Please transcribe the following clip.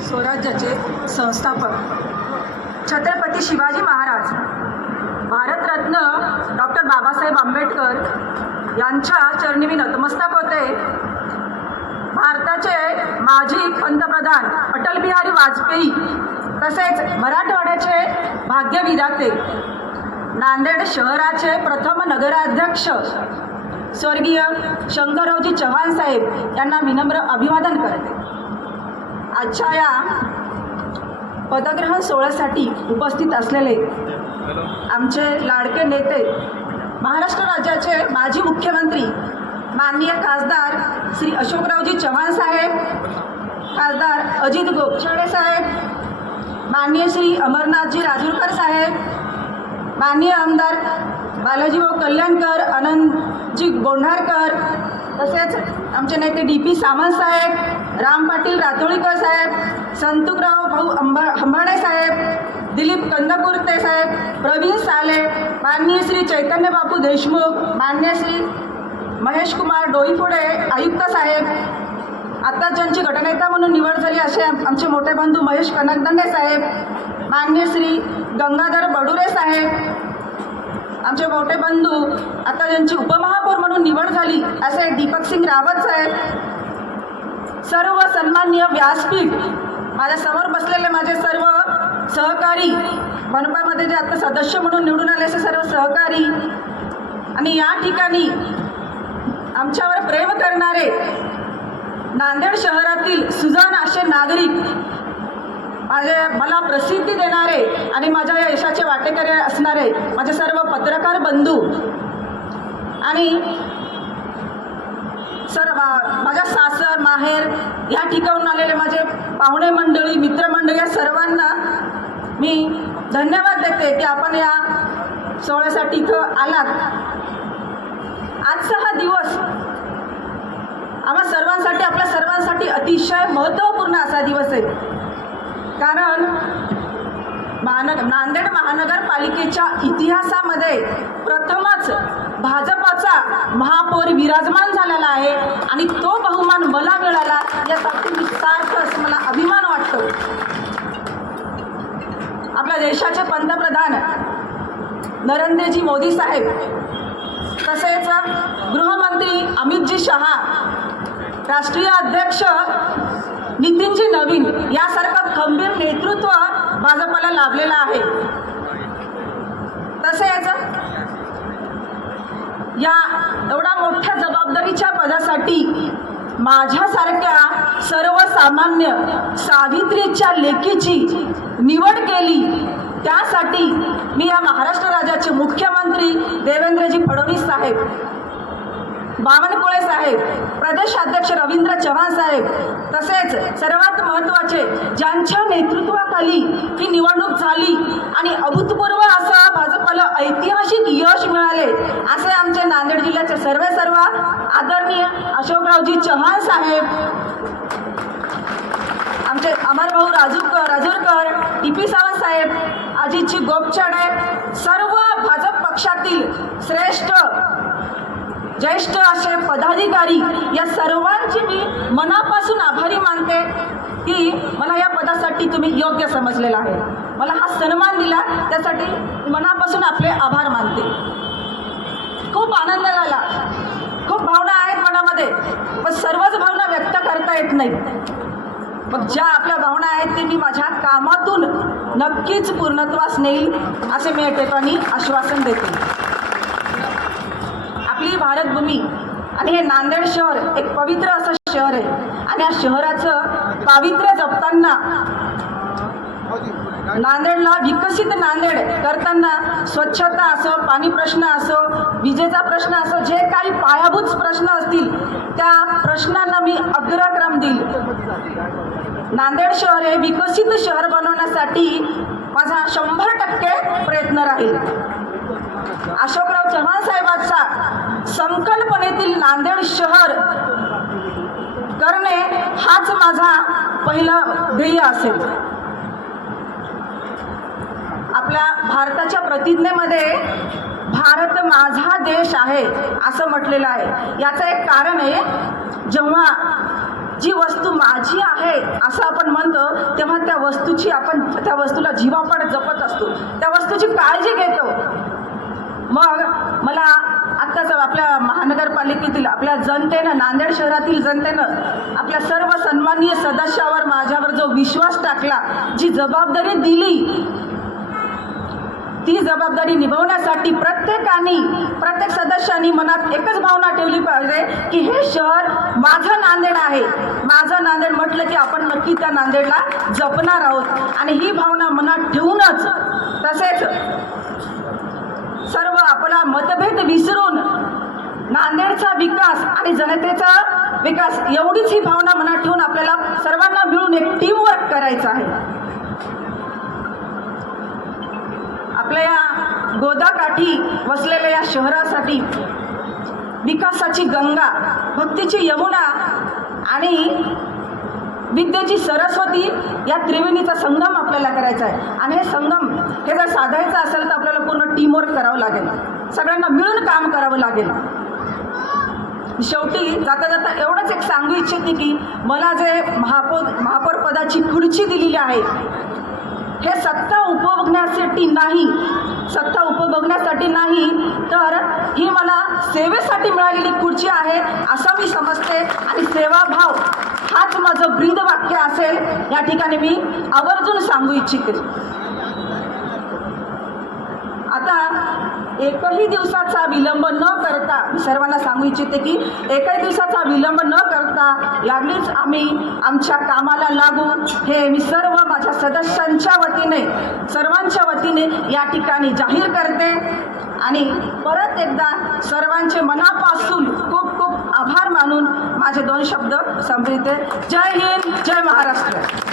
स्वराज्याचे संस्थापक छत्रपती शिवाजी महाराज, भारतरत्न डॉक्टर बाबासाहेब आंबेडकर यांच्या चरणी मी नतमस्तक होते. भारताचे माजी पंतप्रधान अटल बिहारी वाजपेयी तसेच मराठवाड्याचे भाग्यविधाते, नांदेड शहराचे प्रथम नगराध्यक्ष स्वर्गीय शंकररावजी चव्हाण साहेब यांना विनम्र अभिवादन करते. आजच्या या पदग्रहण सोहळ्यासाठी उपस्थित असलेले आमचे लाडके नेते, महाराष्ट्र राज्याचे माजी मुख्यमंत्री माननीय खासदार श्री अशोकरावजी चव्हाण साहेब, खासदार अजित गोपछाडे साहेब, माननीय श्री अमरनाथजी राजूरकर साहेब, माननीय आमदार बालाजीभाऊ कल्याणकर, आनंदजी गोंढारकर, तसेच आमचे नेते डी.पी. सामंत साहेब, राम पाटील रातोळीकर साहेब, संतुकराव भाऊ हंबाणे साहेब, दिलीप कंदकुर्ते साहेब, प्रवीण साले, माननीय श्री चैतन्य बापू देशमुख, माननीय श्री महेश कुमार डोईफोडे आयुक्त साहेब, आता ज्यांची गटनेता म्हणून निवड झाली असे आमचे मोठे बंधू महेश कनकदंडे साहेब, माननीय श्री गंगाधर बडुरे साहेब, आमचे मोठे बंधू आता ज्यांची उपमहापौर म्हणून निवड झाली असे दीपकसिंग रावत साहेब, सर्व सन्माननीय व्यासपीठ, माझ्यासमोर बसलेले माझे सर्व सहकारी, मनपामध्ये जे आता सदस्य म्हणून निवडून आले असे सर्व सहकारी, आणि या ठिकाणी आमच्यावर प्रेम करणारे नांदेड शहरातील सुजाण असे नागरिक, मला प्रसिद्धी देणारे आणि माझ्या या यशाचे वाटेकरी असणारे माझे सर्व पत्रकार बंधू आणि सर्व माझ्या सासर माहेर या ठिकाणून आलेले माझे पाहुणे मंडळी, मित्रमंडळी, या सर्वांना मी धन्यवाद देते की आपण या सोहळ्यासाठी इथं आलात. आजचा हा दिवस आम्हा सर्वांसाठी, आपल्या सर्वांसाठी अतिशय महत्त्वपूर्ण असा दिवस आहे. कारण नांदेड महानगरपालिकेच्या इतिहासामध्ये प्रथमच भाजपाचा महापौर विराजमान झालेला आहे आणि तो बहुमान मला मिळाला, यासाठी मी सारखंच मला अभिमान वाटतो. आपल्या देशाचे पंतप्रधान नरेंद्रजी मोदी साहेब, तसेच गृहमंत्री अमितजी शहा, राष्ट्रीय अध्यक्ष नितीनजी नवीन यासारखं खंबीर नेतृत्व भाजपला लाभलेलं आहे. तसेच या एवढ्या मोठ्या जबाबदारीच्या पदासाठी माझ्यासारख्या सर्वसामान्य सावित्रीच्या लेकीची निवड केली, त्यासाठी मी या महाराष्ट्र राज्याचे मुख्यमंत्री देवेंद्रजी फडणवीस साहेब, बावनकुळे साहेब, प्रदेशाध्यक्ष रवींद्र चव्हाण साहेब, तसेच सर्वात महत्त्वाचे ज्यांच्या नेतृत्वाखाली ही निवडणूक झाली आणि अभूतपूर्व असं भाजपला ऐतिहासिक यश मिळाले असे आमचे नांदेड जिल्ह्याचे सर्व आदरणीय अशोकरावजी चव्हाण साहेब, आमचे अमरभाऊ राजूरकर, डी.पी. सावंत साहेब, अजितजी गोपछाडे, सर्व भाजप पक्षातील ज्येष्ठ असे पदाधिकारी, या सर्वांची मी मनापासून आभारी मानते की मला या पदासाठी तुम्ही योग्य समजलेला आहे, मला हा सन्मान दिला, त्यासाठी मनापासून आपले आभार मानते. खूप आनंद झाला, खूप भावना आहेत मनामध्ये, पण सर्वच भावना व्यक्त करता येत नाहीत. मग ज्या आपल्या भावना आहेत ते मी माझ्या कामातून नक्कीच पूर्णत्वास नेईल असे मी या ठिकाणी आश्वासन देते. आपली भारतभूमी आणि हे नांदेड शहर एक पवित्र असं शहर आहे आणि या शहराचं पावित्र्य जपताना, नांदेडला विकसित नांदेड करताना स्वच्छता असो, पाणी प्रश्न असो, विजेचा प्रश्न असो, जे काही पायाभूत प्रश्न असतील त्या प्रश्नांना मी अग्रक्रम देईल. नांदेड शहर हे विकसित शहर बनवण्यासाठी माझा 100% प्रयत्न राहील. अशोकराव चव्हाण साहेबांचा संकल्पनेतील नांदेड शहर करणे हाच माझा पहिला ध्येय असेल. आपल्या भारताच्या प्रतिज्ञेमध्ये भारत माझा देश आहे असं म्हटलेलं आहे. याचं एक कारण आहे, जेव्हा जी वस्तू माझी आहे असं आपण म्हणतो तेव्हा त्या वस्तूला जीवापाड जपत असतो, त्या वस्तूची काळजी घेतो. मग मला आत्ताच आपल्या महानगरपालिकेतील आपल्या जनतेनं, नांदेड शहरातील जनतेनं आपल्या सर्व सन्माननीय सदस्यावर माझ्यावर जो विश्वास टाकला, जी जबाबदारी दिली, ती जबाबदारी निभावण्यासाठी प्रत्येक सदस्यांनी मनात एकच भावना ठेवली पाहिजे की हे शहर माझं नांदेड आहे. माझं नांदेड म्हटलं की आपण नक्की त्या नांदेडला जपणार आहोत आणि ही भावना मनात ठेवूनच, तसेच सर्व आपला मतभेद विसरून नांदेडचा विकास आणि जनतेचा विकास एवढीच ही भावना मनात ठेवून आपल्याला सर्वांना मिळून एक टीमवर्क करायचं आहे. आपल्या या गोदाकाठी वसलेल्या या शहरासाठी विकासाची गंगा, भक्तीची यमुना आणि विद्येची सरस्वती या त्रिवेणीचा संगम आपल्याला करायचा आहे. आणि हे संगम जर साधायचं असेल तर आपल्याला पूर्ण टीमवर्क करावं लागेल, सगळ्यांना मिळून काम करावं लागेल. शेवटी जाता जाता एवढंच एक सांगू इच्छिते की मला जे महापौर पदाची खुर्ची दिलेली आहे, हे सत्ता उपभोगण्यासाठी नाही, तर ही मला सेवेसाठी मिळालेली खुर्ची आहे असं मी समजते. आणि सेवाभाव हाच माझं ब्रीद वाक्य असेल या ठिकाणी मी आवर्जून सांगू इच्छिते. आता एकही दिवसाचा विलंब न करता मी सर्वांना सांगू इच्छिते की एकही दिवसाचा विलंब न करता लागलीच आम्ही आमच्या कामाला लागू, हे मी सर्व माझ्या सदस्यांच्या वतीने, सर्वांच्या वतीने या ठिकाणी जाहीर करते. आणि परत एकदा सर्वांचे मनापासून खूप खूप आभार मानून माझे 2 शब्द संपविते. जय हिंद, जय महाराष्ट्र.